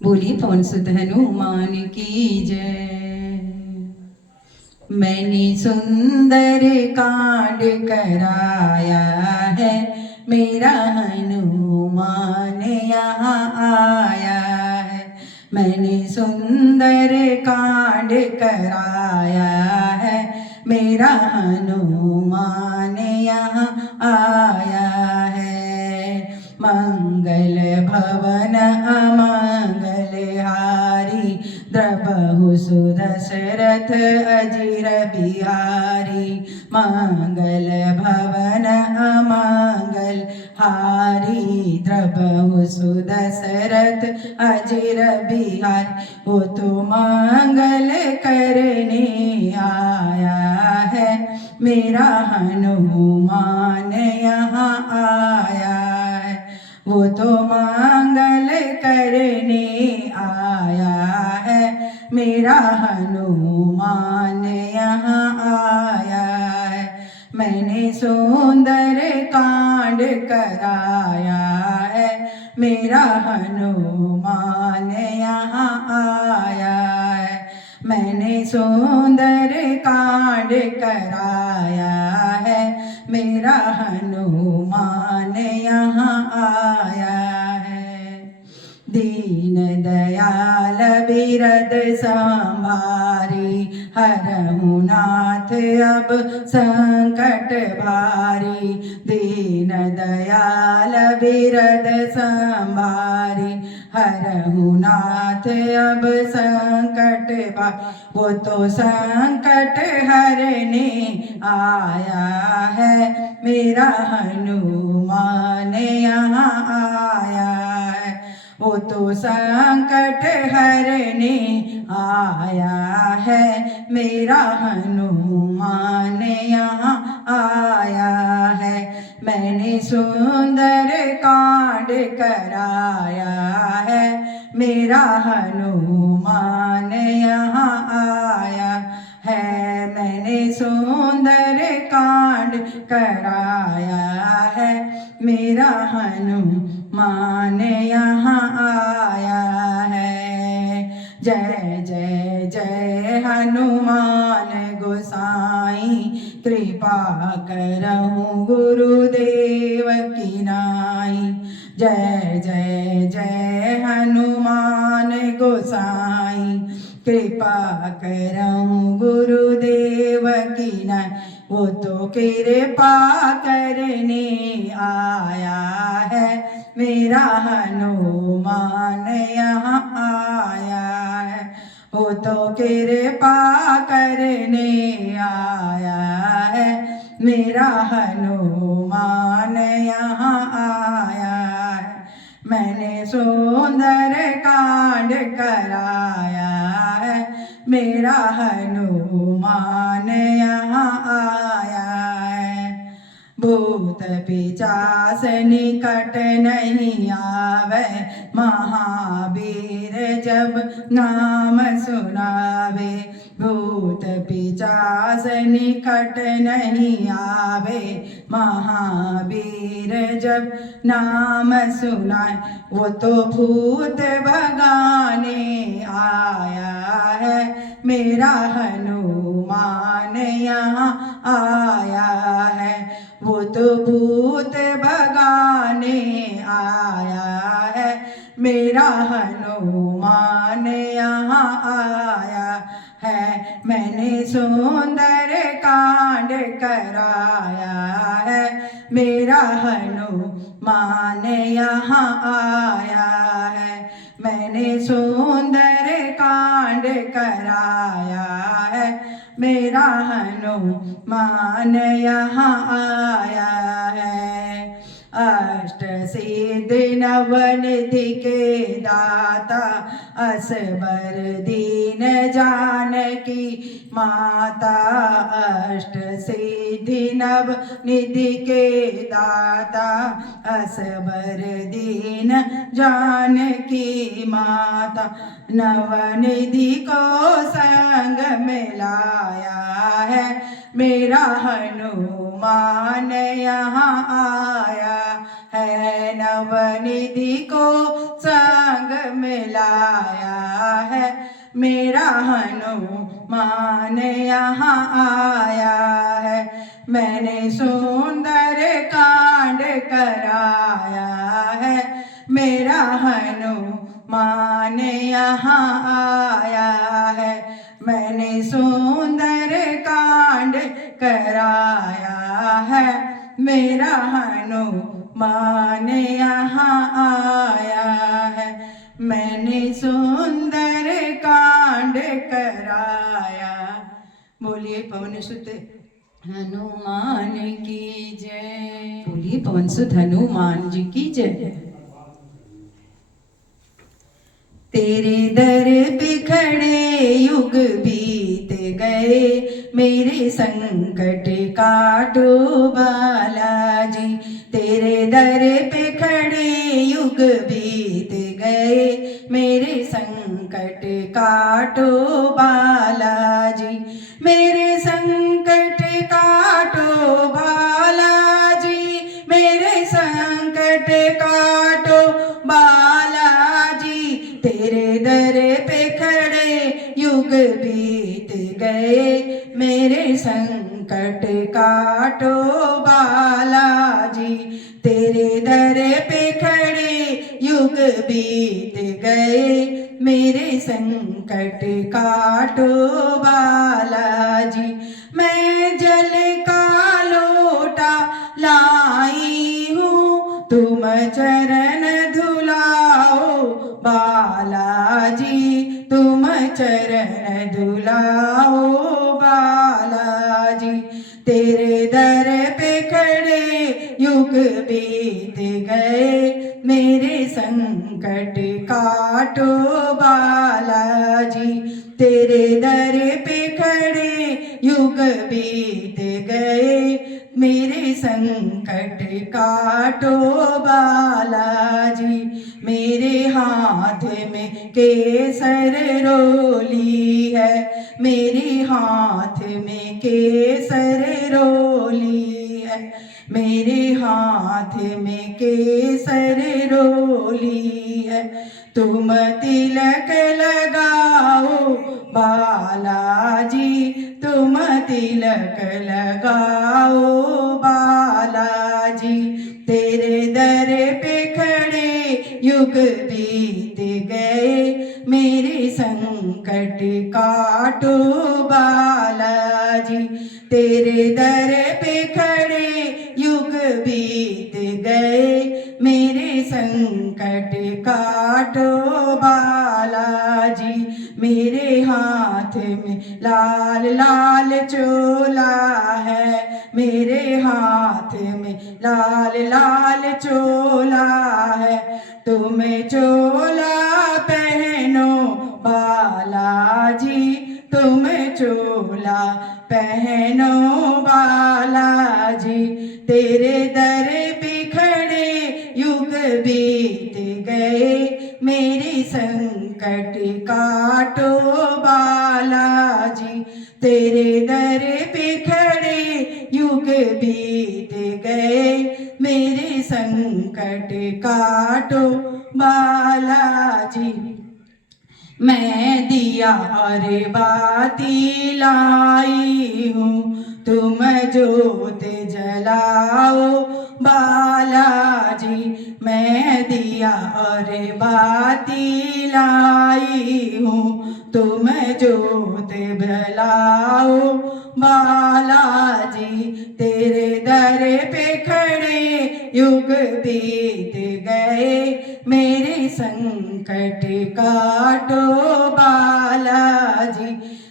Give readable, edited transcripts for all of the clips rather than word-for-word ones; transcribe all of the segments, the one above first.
बोली पवन सुत हनुमान की जय। मैंने सुंदर कांड कराया है, मेरा हनुमान यहाँ आया है। मैंने सुंदर कांड कराया है, मेरा हनुमान यहाँ आया है। मंगल भवन अमंगल हारी, द्रवहु सुदशरथ अजिर बिहारी। मंगल भवन अमंगल हारी, द्रवहु सुदशरथ अजिर बिहारी। वो तो मंगल करने आया है, मेरा हनुमान यहाँ आया है। वो तो मंगल करने आया है, मेरा हनुमान यहाँ आया है। मैंने सुंदर कांड कराया है, मेरा हनुमान यहाँ आया है। मैंने सुंदर कांड कराया है, मेरा हनुमान यहाँ आया है। दीन दयाल बिरद संभारी, हरहु नाथ अब संकट भारी। दीन दयाल बिरद संभारी, हरहु नाथ अब संकट भारी। वो तो संकट हरने आया है, मेरा हनुमान यहाँ आया है। वो तो संकट हरने आया है, मेरा हनुमान यहाँ आया है। मैंने सुंदर कांड कराया है, मेरा हनुमान यहाँ आया है। मैंने सुंदर कांड कराया है, मेरा हनुमान यहाँ आया है। जय जय जय हनुमान गोसाई, कृपा करहु गुरुदेव की नाई। जय जय जय हनुमान गोसाई, कृपा करहु गुरुदेव की नाई। वो तो कृपा करने आया है, मेरा हनुमान यहाँ आया है। वो तो कृपा करने आया है, मेरा हनुमान यहाँ आया है। मैंने सुंदर कांड कराया है, मेरा हनुमान यहाँ आया है। भूत पिशाच निकट नहीं आवे, महावीर जब नाम सुनावे। भूत पिशाच निकट नहीं आवे, महावीर जब नाम सुनाए। वो तो भूत भगाने आया है, मेरा हनुमान यहाँ आया है। वो तो भूत भगाने आया है, मेरा हनुमान यहाँ आया है। मैंने सुंदर कांड कराया है, मेरा हनुमान यहाँ आया है। मैंने सुंदर कांड कराया है, मेरा हनुमान यहाँ आया है। अष्ट सिद्धि नवनिधि के दाता, असबर दीन जानकी माता। अष्ट सिद्धि नवनिधि के दाता, असबर दीन जानकी माता। नवनिधि को संग मिलाया है, मेरा हनुमान यहाँ आया है, नवनिधि को संग मिलाया है। मेरा हनुमान यहाँ आया है, मैंने सुंदर कांड कराया है। मेरा हनुमान यहाँ आया है, मैंने सुंदर कांड कराया है। मेरा हनुमान यहाँ आया है, मैंने सुंदर कांड कराया। बोलिए पवन सुत हनुमान की जय। बोलिए पवन सुत हनुमान जी की जय। तेरे दर पे खड़े युग बीत गए, मेरे संकट काटो बालाजी। तेरे दर पे खड़े युग बीत गए, मेरे संकट काटो बालाजी। मेरे संकट काटो बालाजी, मेरे संकट काटो बालाजी। तेरे दर पे खड़े युग बीत गए, मेरे संकट काटो बालाजी। तेरे दर पे खड़े युग बीत गए, मेरे संकट काटो बालाजी। मैं जल का लोटा लाई हूँ, तुम चरण धुलाओ बालाजी। तुम चरण धुलाओ बालाजी। तेरे दर पे खड़े युग बीत गए, मेरे संकट काटो बालाजी। तेरे दर पे खड़े युग बीत गए, मेरे संकट काटो बालाजी। मेरे हाथ में केसर रोली है, मेरे हाथ में केसर रोली है। मेरे हाथ में केसर रोली है, तुम तिलक लगाओ बालाजी। तुम तिलक लगाओ बालाजी। तेरे दर पे खड़े युग बीत गए, मेरे संकट काटो बालाजी। तेरे दर पे खड़े युग बीत गए, मेरे संकट काटो बालाजी। मेरे हाथ में लाल लाल चोला है, मेरे हाथ में लाल लाल चोला है। तुम चोला पहनो बालाजी, तुम चोला पहनो बालाजी। तेरे दर पे खड़े युग बीत गए, मेरे संकट काटो बालाजी। तेरे दर पे खड़े युग बीत गए, मेरे संकट काटो बालाजी। मैं दिया और बाती लाई हूँ, तुम जोत जलाओ बालाजी। मैं दिया और बाती लाई हूँ, तुम जोत जलाओ बालाजी। तेरे दर पे खड़े युग बीत गए, मेरे संकट काटो बालाजी।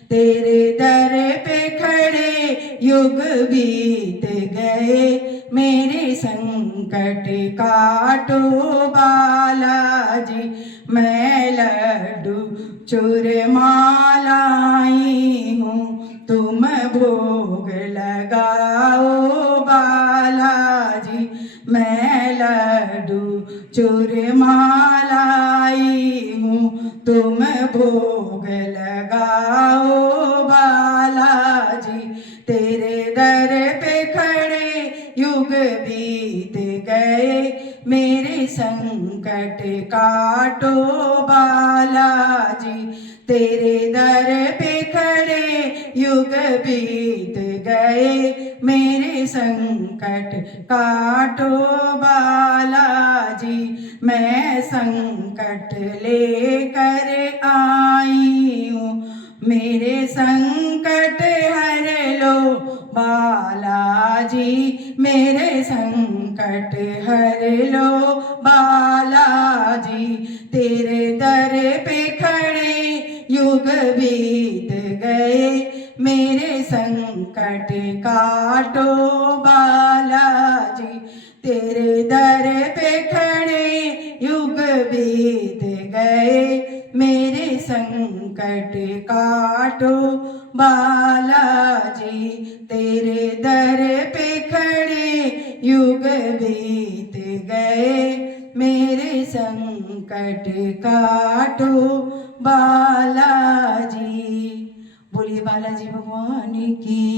तेरे दर पे खड़े युग बीत गए, मेरे संकट काटो बालाजी। मैं लड्डू चूरमा लाई हूँ, तुम भोग लगाओ बालाजी। मैं लड्डू चूरमा लाई हूँ, तुम भोग लगाओ बालाजी। तेरे बालाजी तेरे दर पे खड़े युग बीत गए मेरे संकट काटो बालाजी मैं संकट लेकर आई हूँ मेरे संकट हर लो बालाजी मेरे संकट हर लो बालाजी तेरे दर पे खड़े युग बीत गए मेरे संकट काटो बालाजी तेरे दर पे खड़े युग बीत गए मेरे संकट काटो बालाजी तेरे दर पे खड़े युग बीत गए मेरे संकट काटो बालाजी। बोलिए बालाजी भगवान की